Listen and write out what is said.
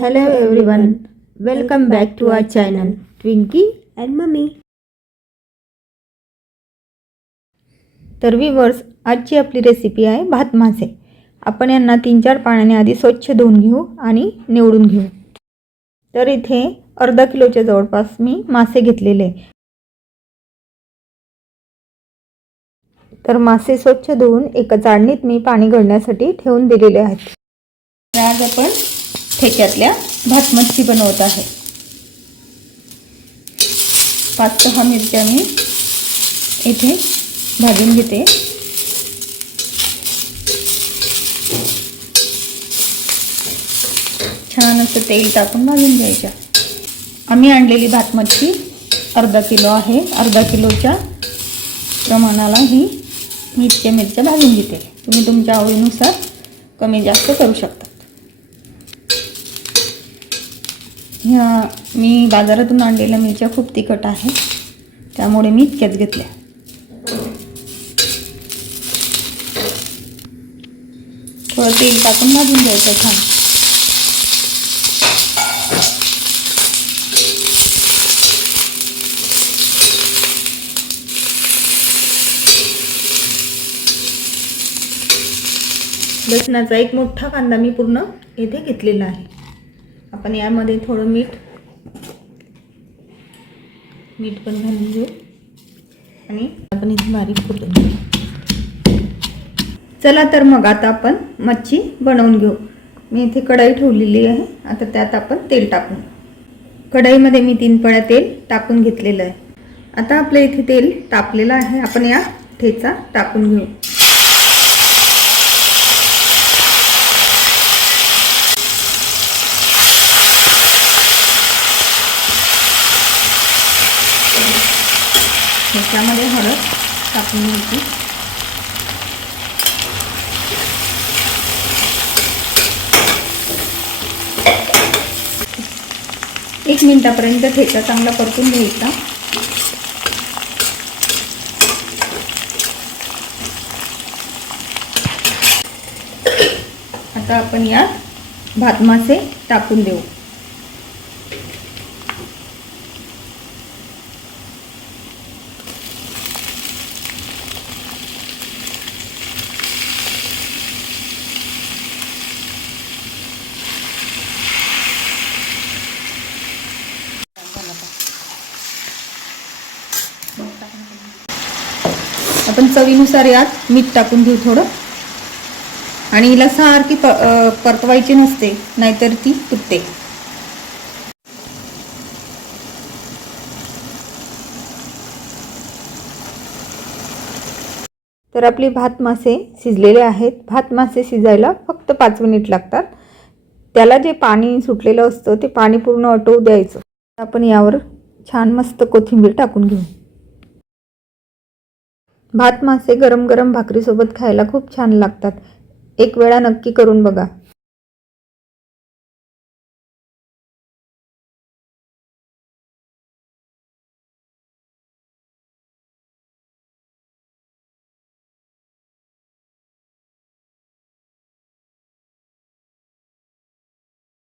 Hello everyone, welcome back to our channel Twinkie and Mummy. तर viewers, आजची आपली recipe आहे भात मासे. आपण यांना 3-4 पाण्याने आधी स्वच्छ धुवून घेऊ आणि निवडून घेऊ. तर इथे अर्धा किलोच्या जवळपास मी मासे घेतलेले. तर मासे स्वच्छ धुवून एका चाळणीत मी पाणी गळण्यासाठी ठेवून दिलेले आहेत. आज आपण ठेक्यातल्या भात मच्छी बनवत आहे. 5-6 मिरच्या मी इथे भाजून घेते. छान असं तेल टाकून भाजून घ्यायच्या. आम्ही आणलेली भात मच्छी अर्धा किलो आहे. अर्धा किलोच्या प्रमाणाला ही मिरच्या भाजून घेते. तुम्ही तुमच्या आवडीनुसार कमी जास्त करू शकता. ह्या मी बाजारातून आणलेल्या मिरच्या खूप तिखट आहे, त्यामुळे मी इतक्याच घेतल्या. थोडं तेल टाकून भाजून घ्यायचं छान. लसणाचा एक मोठा कांदा मी पूर्ण इथे घेतलेला आहे. आपण यामध्ये थोडं मीठ पण घालून घेऊ आणि आपण इथे बारीक करून घेऊ. चला तर मग आता आपण मच्छी बनवून घेऊ. मी इथे कढई ठेवलेली आहे. आता त्यात आपण तेल टाकू. कढईमध्ये मी 3 पळ्या तेल टाकून घेतलेलं आहे. आता आपलं इथे तेल तापलेलं आहे. आपण या ठेचा टाकून घेऊ. ह्याच्यामध्ये हळद टाकून घ्यायची. एक मिनिटापर्यंत ठेचा चांगला परतून घ्यायचा. आता आपण यात भात मासे टाकून देऊ. आपण चवीनुसार यात मीठ टाकून घेऊ थोडं. आणि हिला सारखी परतवायची नसते, नाहीतर ती तुटते. तर आपली भात मासे शिजलेले आहेत. भात मासे शिजायला फक्त 5 मिनिट लागतात. त्याला जे पाणी सुटलेलं असतं ते पाणी पूर्ण आटवू द्यायचं. आपण यावर छान मस्त कोथिंबीर टाकून घेऊ. भात मासे गरम गरम भाकरीसोबत खायला खूप छान लागतात. एक वेळा नक्की करून बघा.